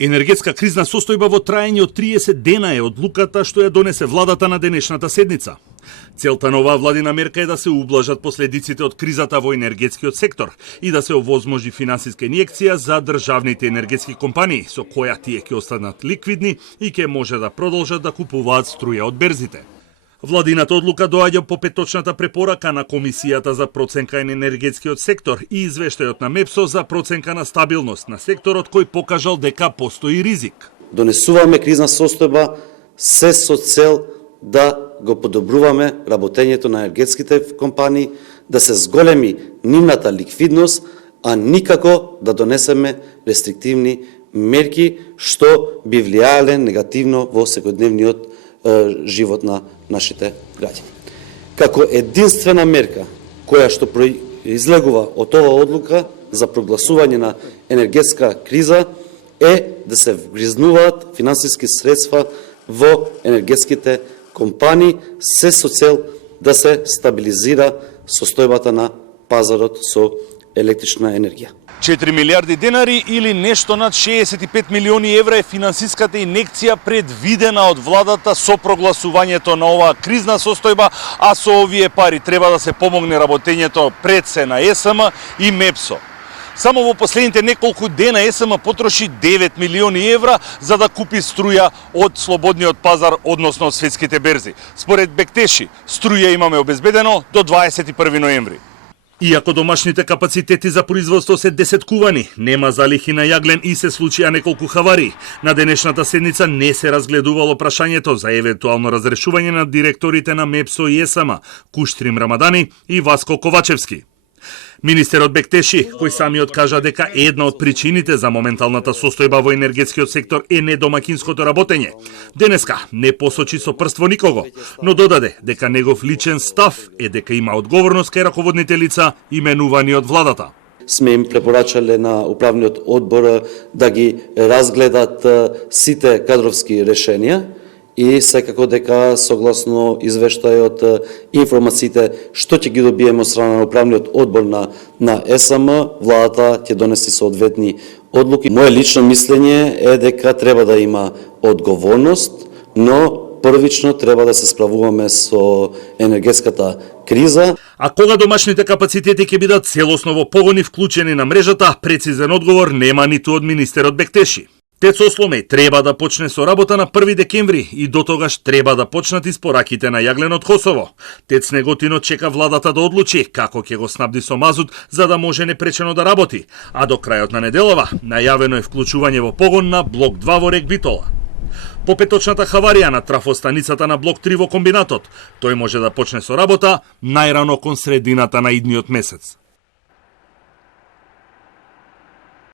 Енергетска кризна состојба во траење од 30 дена е одлуката што ја донесе владата на денешната седница. Целта на оваа владина мерка е да се ублажат последиците од кризата во енергетскиот сектор и да се овозможи финансиска инјекција за државните енергетски компании, со која тие ќе останат ликвидни и ќе може да продолжат да купуваат струја од берзите. Владината одлука доаѓа по петочната препорака на Комисијата за проценка на енергетскиот сектор и извештајот на МЕПСО за проценка на стабилност на секторот кој покажал дека постои ризик. Донесуваме кризна состојба се со цел да го подобруваме работењето на енергетските компании, да се зголеми нивната ликвидност, а никако да донесеме рестриктивни мерки што би влијаеле негативно во секојдневниот живот на нашите граѓани. Како единствена мерка која што произлегува од оваа одлука за прогласување на енергетска криза е да се вгризнуваат финансиски средства во енергетските компании се со цел да се стабилизира состојбата на пазарот со електрична енергија. 4 милиарди денари или нешто над 65 милиони евра е финансиската инекција предвидена од владата со прогласувањето на оваа кризна состојба, а со овие пари треба да се помогне работењето пред се на ЕСМ и МЕПСО. Само во последните неколку дена ЕСМ потроши 9 милиони евра за да купи струја од слободниот пазар, односно од светските берзи. Според Бектеши, струја имаме обезбедено до 21 ноември. Иако домашните капацитети за производство се десеткувани, нема залихи на јаглен и се случија неколку хавари. На денешната седница не се разгледувало прашањето за евентуално разрешување на директорите на МЕПСО и ЕСМ, Куштрим Рамадани и Васко Ковачевски. Министерот Бектеши, кој самиот кажа дека една од причините за моменталната состојба во енергетскиот сектор е недомакинското работење, денеска не посочи со прст во никого, но додаде дека негов личен став е дека има одговорност кај раководните лица именувани од владата. Сме им препорачале на управниот одбор да ги разгледат сите кадровски решенија и секако дека согласно извештајот информациите што ќе ги добиеме од страна на управниот одбор на ЕСМ, владата ќе донеси соодветни одлуки. Моје лично мислење е дека треба да има одговорност, но првично треба да се справуваме со енергетската криза. А кога домашните капацитети ќе бидат целосно во погони вклучени на мрежата, прецизен одговор нема ниту од министерот Бектеши. ТЕЦ Осломеј треба да почне со работа на 1 декември и до тогаш треба да почнат испораките на јаглен од Косово. ТЕЦ Неготино чека владата да одлучи како ќе го снабди со мазут за да може непречено да работи, а до крајот на неделава најавено е вклучување во погон на блок 2 во Рек Битола. По петочната хаварија на трафостаницата на блок 3 во комбинатот, тој може да почне со работа најрано кон средината на идниот месец.